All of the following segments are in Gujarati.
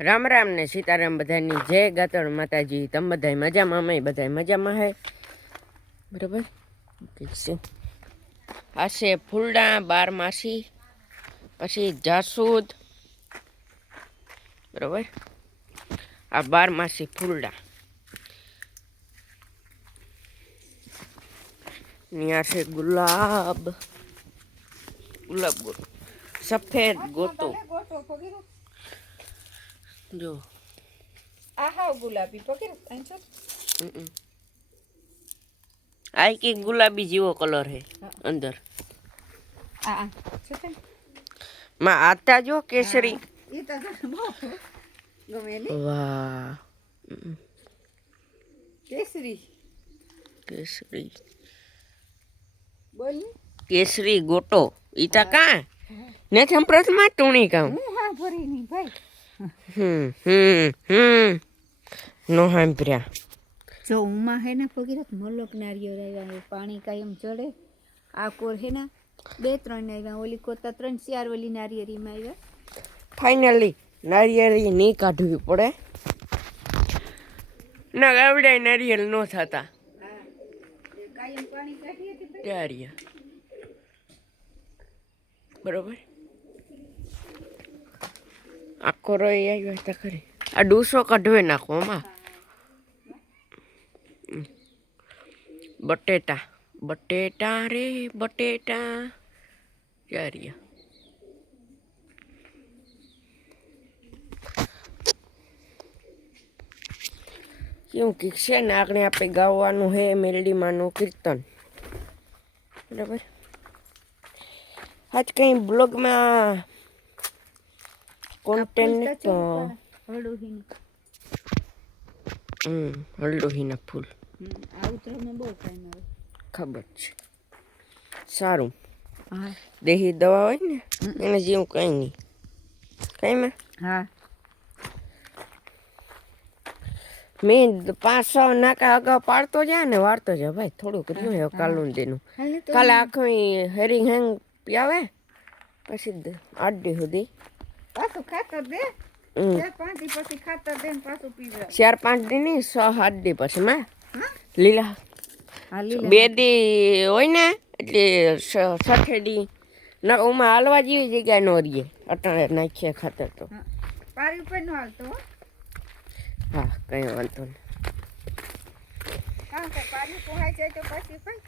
રામ રામ ને સીતારામ બધાની જય ગાતણ માતાજી. તમે બધા મજામાં? અમે બધા મજામાં હે. બરાબર. ઠીક છે. આ છે ફૂલડા, બારમાસી, પછી જાસૂદ. બરાબર. આ બારમાસી ફૂલડા. ત્યાં છે ગુલાબ. ગુલાબ સફેદ ગોતો. જો આ હાવ ગુલાબી પકડ આંચો આ કે ગુલાબી જેવો કલર હે અંદર. આ છે તે માં આતા જો કેસરી. ઈ તો બહુ ગમે ને. વાહ. કેસરી કેસરી બોલ કેસરી ગોટો ઈતા કા ને સંપ્રત માં ટૂણી કામ હું હા ભરી ની ભાઈ. નો સાંભળ્યા. જો ઉમાં હે ને પગીરત મલક નારિયેળ આવ્યા પાણી કાયમ ચડે. આ કોર હે ને 2-3 આવ્યા, ઓલી કોતા 3-4 ઓલી નારિયેળીમાં આવ્યા. ફાઇનલી નારિયેળી નહીં કાઢવી પડે. ના ગાવડાય નારિયેળ નો થતા. કાયમ પાણી કાઢીએ તે ત્યારે બરોબર. આખો રોઈ આવ્યો તો ખરી. આ ડૂસો કાઢવે નાખો માં. બટેટા બટેટા રે બટેટા ત્યારે કેવું કીક છે ને આગળ આપણે ગાવાનું હે મેલડીમાંનું કીર્તન. બરાબર. આજ કંઈ બ્લોગમાં કોન્ટેન્ટ હળદોહીના ફૂલ આવું તો અમે બહુ ટાઈમ આવે ખબર છે. સારું. હા દેહી દવા હોય ને એને જેવું કંઈ નહીં. કંઈ માં હા મેં 5-6 નાકા અગાઉ પાડતો જાય ને વાળતો જાય ભાઈ. થોડુંક રહ્યું હે કાલું દેનું. કાલે આખું હેરિંગ હેંગ પીવે પછી 8 દી સુધી પાછું ખાતર દે 4-5 દી પછી ખાતર દે ને પાછું પીવડાવ. 4-5 દી નહીં 6-7 દી પછી માં લીલા હા લીલા 2 દી હોય ને એટલે 6 દી ના ઓમાં હાલવા જેવી જગ્યા ન રહીએ અટાણે નાખીએ ખાતર તો. પારી ઉપર નો હાલતો હા કંઈ વાંધો નહીં. કારણ કે પાણી પોહાઈ જાય તો પછી કઈ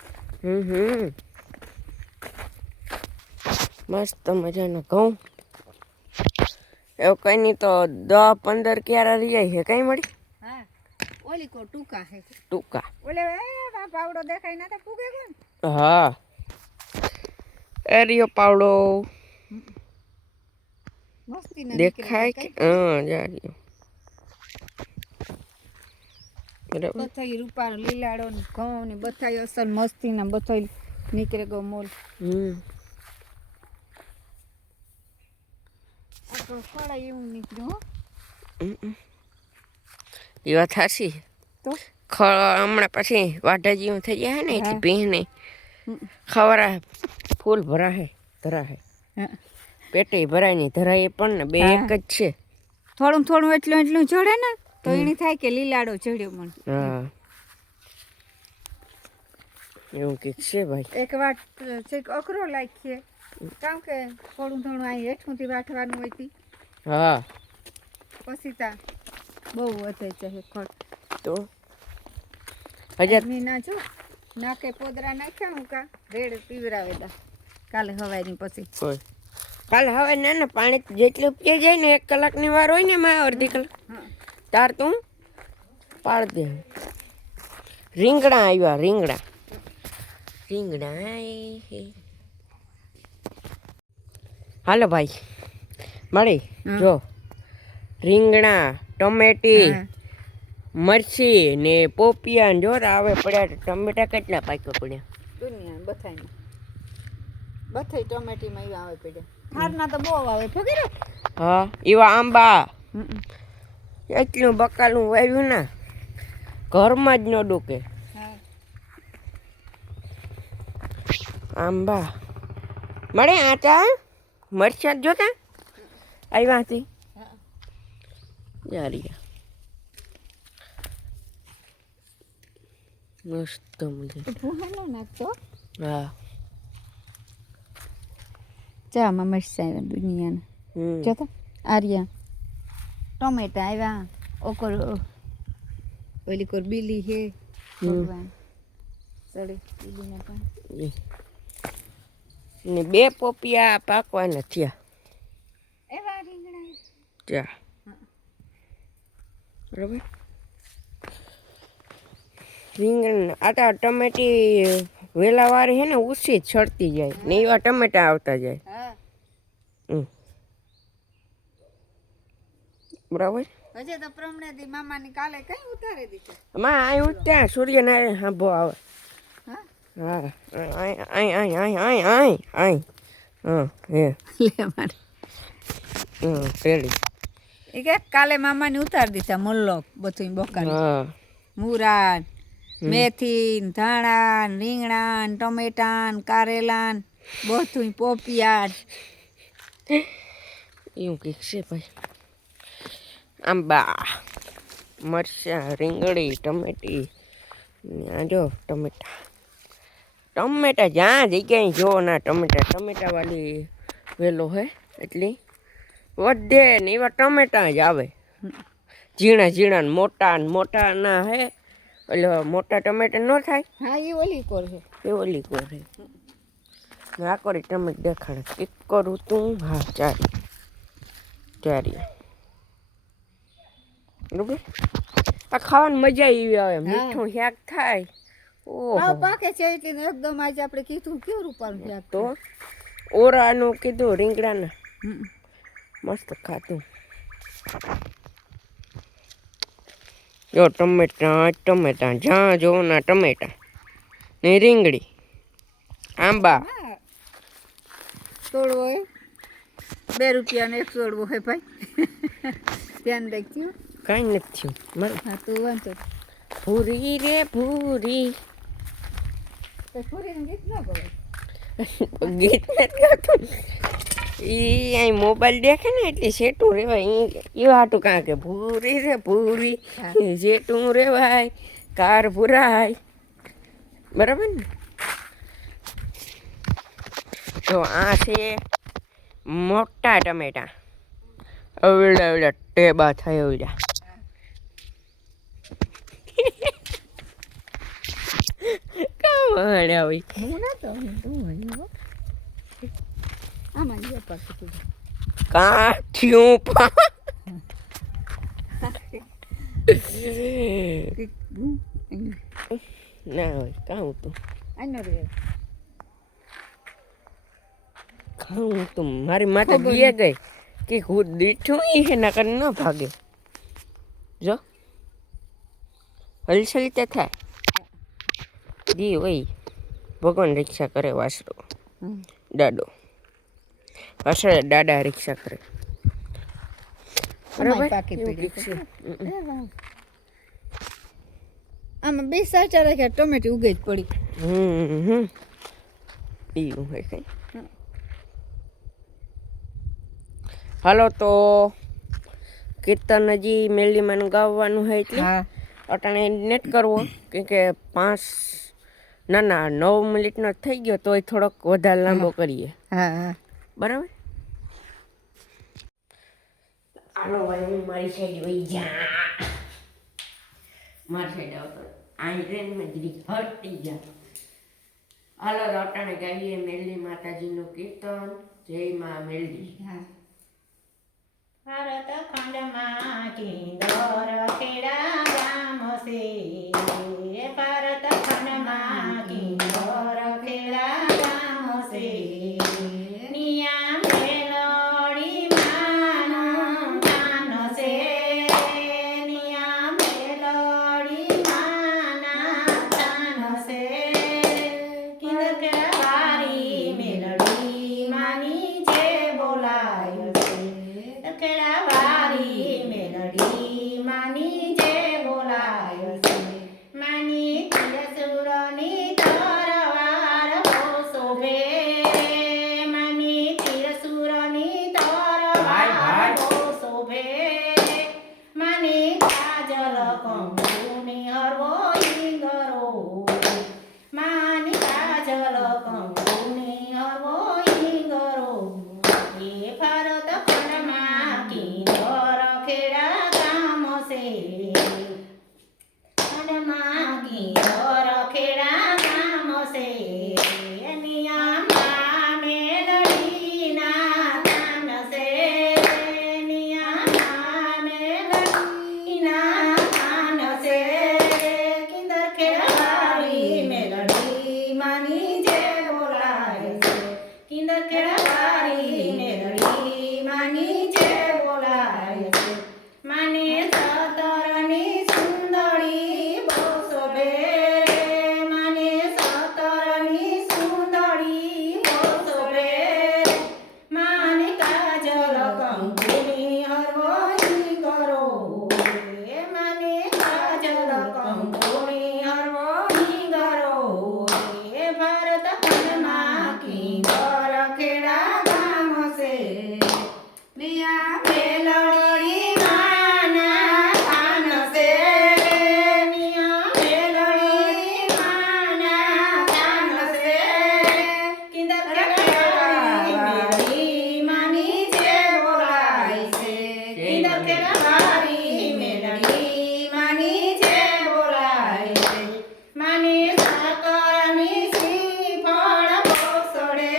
મસ્ત મજાના ઘઉં. એવું કંઈ નહીં તો 10-15 ક્યારા રહી જાય છે. કંઈ મળી હા ઓલી કો ટૂંકા હે ટૂંકા. ઓલે પાવડો દેખાય ના તો પૂગે કોણ. હા એરિયો પાવડો મસ્તી ના દેખાય કે જારીઓ. બરાબર. બથાઈ રૂપાનો લીલાડો ને ઘઉં ને બથાઈ અસલ મસ્તી ના બથાઈ નીકળે ગો મોલ. આ તો ફળા એવું નીકળ્યું એ વાત સાચી. તો હમણાં પછી વાઢા જેવું થઈ જાય ને એટલે ભીને ખવરા ફૂલ ભરાહે ધરાહે. પેટે ભરાય નહીં ધરાય પણ ને બે એક જ છે. થોડું થોડું એટલું એટલું ચડે ને તો એની થાય કે લીલાડો ચડ્યો મને. હા એવું કંઈક છે ભાઈ. એક વાત છે અઘરો લાગીએ કારણ કે થોડું થોડું અહીં હેઠુંથી વાટવાનું હોય તી. હા પછી તા બહુ વધે છે ખડ તો હજાર ના જો નાકે પોદરા નાખ્યા હું કા રેડ પીવરાવે દા કાલે હવાયની પછી. કોઈ કાલ હવે ના ના પાણી જેટલું પી જાય ને 1 કલાકની વાર હોય ને એમાં અડધી કલાક તાર તું પાડ દે. રીંગણા આવ્યા રીંગણા હાલો ભાઈ મળી જો રીંગણા ટમેટી મરચી ને પોપિયા ને જોર આવે પડ્યા. ટમેટા કેટલા પાક્યો પડ્યા દુનિયા બથાઈમાં બથાઈ ટમેટીમાં એવા આવે પડ્યા. ખારના તો બહુ આવે ફગીરો. હા એવા આંબા એટલું બકાલું વાવ્યું ને ઘરમાં જ ન ડૂકે. આંબા મળે આટા મરચાં જોતા આવ્યા હતી જારિયા મસ્ત મજા. તો ભૂહા ન નાખતો. હા. ચા માં મસ્ત આવ્યા દુનિયાના. જો તો આર્યા ટમેટા આવ્યા. ઓકર ઓલી કોર બીલી હે ભગવાન સડે બીલીના પાન. ને 2 પોપિયા પાકવાના થયા. એવા રીંગણા ચા બરાબર. રીંગણ આટા ટમેટી વેલા વાર હે ને ઉછી છડતી જાય ને એવા ટમેટા આવતા જાય. હા બરાબર. હજે તો પ્રમણે દી મામાની કાલે કઈ ઉતારે દીધો. માં અહીં ત્યાં સૂર્યનારાયણ હાંભો આવે. હા હા આઈ હા હે લે મારે પેલી એ કે કાલે મામાની ઉતાર દીધા મોલ્લો બધું બોકાને. હા મૂરા મેથી ધાણા રીંગણા ટમેટા કારેલા બધું પોપિયા એવું કંઈક છે ભાઈ. આંબા મરચાં રીંગણી ટમેટી જો ટમેટા જ્યાં જગ્યાએ જો ના ટમેટા વાળી વેલો હે એટલી વધે ને એવા ટમેટા જ આવે. ઝીણા ને મોટા ના હે એટલે મોટા ટમેટા ન થાય. હા એ ઓલી કોર છે એ ઓલી કોર હે. આ કરી ટમેટ દેખાડે એક કરું તું. હા ચારી બરોબર. આ ખાવાની મજા એવી આવે. મીઠું શાક થાય. ઓહો પાકે છે એટલે એકદમ આજે આપણે કીધું કેવું રૂપારું શાક તો ઓરાનું કીધું રીંગણાના મસ્ત ખાતું. જો ટમેટા જ્યાં જોવો ના ટમેટા ને રીંગણી આંબા. તોડવો હોય 2 રૂપિયાનો એક તોડવો હોય ભાઈ. ધ્યાન રાખજો. કાંઈ નથી થયું. હા તું વાંચો. ભૂરી રે ભૂરી પૂરીનું ગીત ન ગવાય. ગીત નથી ગાતું. એ અહીં મોબાઈલ દેખે ને એટલે સેટું રેવાય એ હાટું કાં કે ભૂરી રે ભૂરી સેટું રેવાય કાર ભૂરાય. બરાબર ને. તો આ છે મોટા ટમેટા અવડા ટેબા થાય અવડા. કામ હડ્યા હોય. હું ના તો તું આમાં જે પાછું કાઠ્યું ના હોય કાં તું આનો રે ખાઉં તો મારી માતા ગીએ ગઈ કે હું દીઠું એ નકર ન ભાગે. જો હલચલ તે થાય દી હોય. ભગવાન રિક્ષા કરે વાસરો દાડો વાસરે દાડા રિક્ષા કરે. બરાબર. આમાં 2 સાચા રાખ્યા ટમેટી ઉગે જ પડી. એવું હોય કઈ. હાલો તો કીર્તન હજી મેલીમાં ગાવાનું હોય એટલે અટાણે નેટ કરવો કેમ કે 9 મિનિટનો થઈ ગયો તોય થોડોક વધારે લાંબો કરીએ. હા બરાબર. હાલો ભાઈ હું મારી સાઈડ વહી જા. મારી સાઈડ આવતો અહીં ટ્રેન માં જરી હટી જા. હાલો અટાણે ગાઈએ મેલડી માતાજીનું કીર્તન. જય માં મેલડી. ભારત ખંડમાં કિંદોર ખેડા ગામ છે. ભારત ખંડમાં કિંદોર ખેડા ગામ છે. નિયા મેલોડી માનું કાન છે. નિયા મેલોડી માના કાન છે. કિંદર ખેડા વારી મેલડી માની જે બોલાય છે. ખેડા વારી મેલડી માની જે કંકુની હરવો ઈંગરો માની કાજલ કંકુની હરવો ઈંગરો એ ભારત ખંડમાં કિંદર ખેડા ગામ છે ખંડમાં કિંદર ખેડા ગામ છે નિયામાં મેલડીના કાન છે નિયામાં મેલડીના કાન છે કિંદર ખેડાવાળી મેલડી માની જે બોલાય છે કિંદર ખેડાવાળી મેલડી માની જે બોલાય છે માને સતરની સુંદરી બહુ શોભે માને સતરની સુંદરી બહુ શોભે માને કાજલ કંકુની હરવો ઈંગરો માને કાજલ કંકુની હરવો ઈંગરો એ ભારત ખંડમાં કિંદર ખેડા ગામ છે મિયા મેલડી માના કાન છે મિયા મેલડી માના કાન છે કિંદર ખેડાવાળી મેલડી માની જે બોલાય છે કિંદર ખેડાવાળી મેલડી માની જે બોલાય છે માની સાકરની શ્રીફળ ભોસડે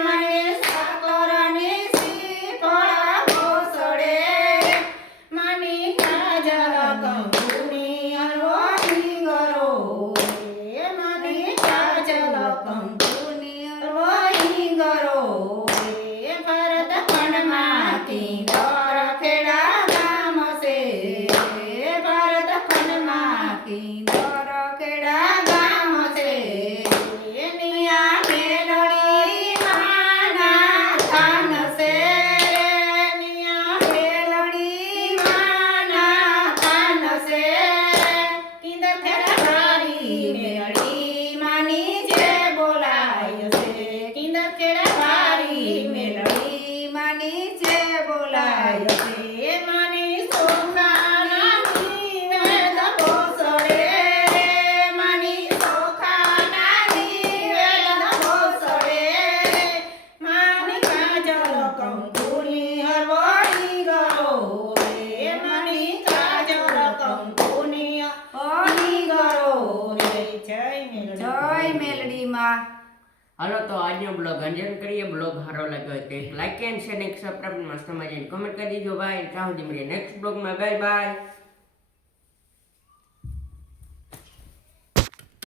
માને સાકરની શ્રીફળ ભોસડે માની કાજલ કંકુની હરવો ઈંગરો માની કાજલ કંકુની હરવો ઈંગરો ભારત ખંડમાં કિંદર ખેડા ગામ છે ભારત ખંડમાં કિંદર ખેડા ગામ છે નિયા મેલડી માના કાન છે નિયા મેલડી માના કાન છે કિંદર ખેડાવાળી મેલડી માની જે બોલાય છે કિંદર ખેડાવાળી મેલડી માની જે બોલાય છે માની સોખાના નિવેદ ભોસડે માની સોખાના નિવેદ ભોસડે માની કાજલ કંકુની હરવો ઈંગરો માની કાજલ કંકુની ઈંગરો જય મેલડી માં હાલો તો આજનો બ્લોગ અંજન કરીએ. બ્લોગ સારો લાગ્યો હોય તો લાઈક એન્ડ શેર અને સબસ્ક્રાઇબ મસ્ત મજાની કોમેન્ટ કરી દીજો ભાઈ. ત્યાં સુધી મળીએ નેક્સ્ટ બ્લોગમાં. Bye bye.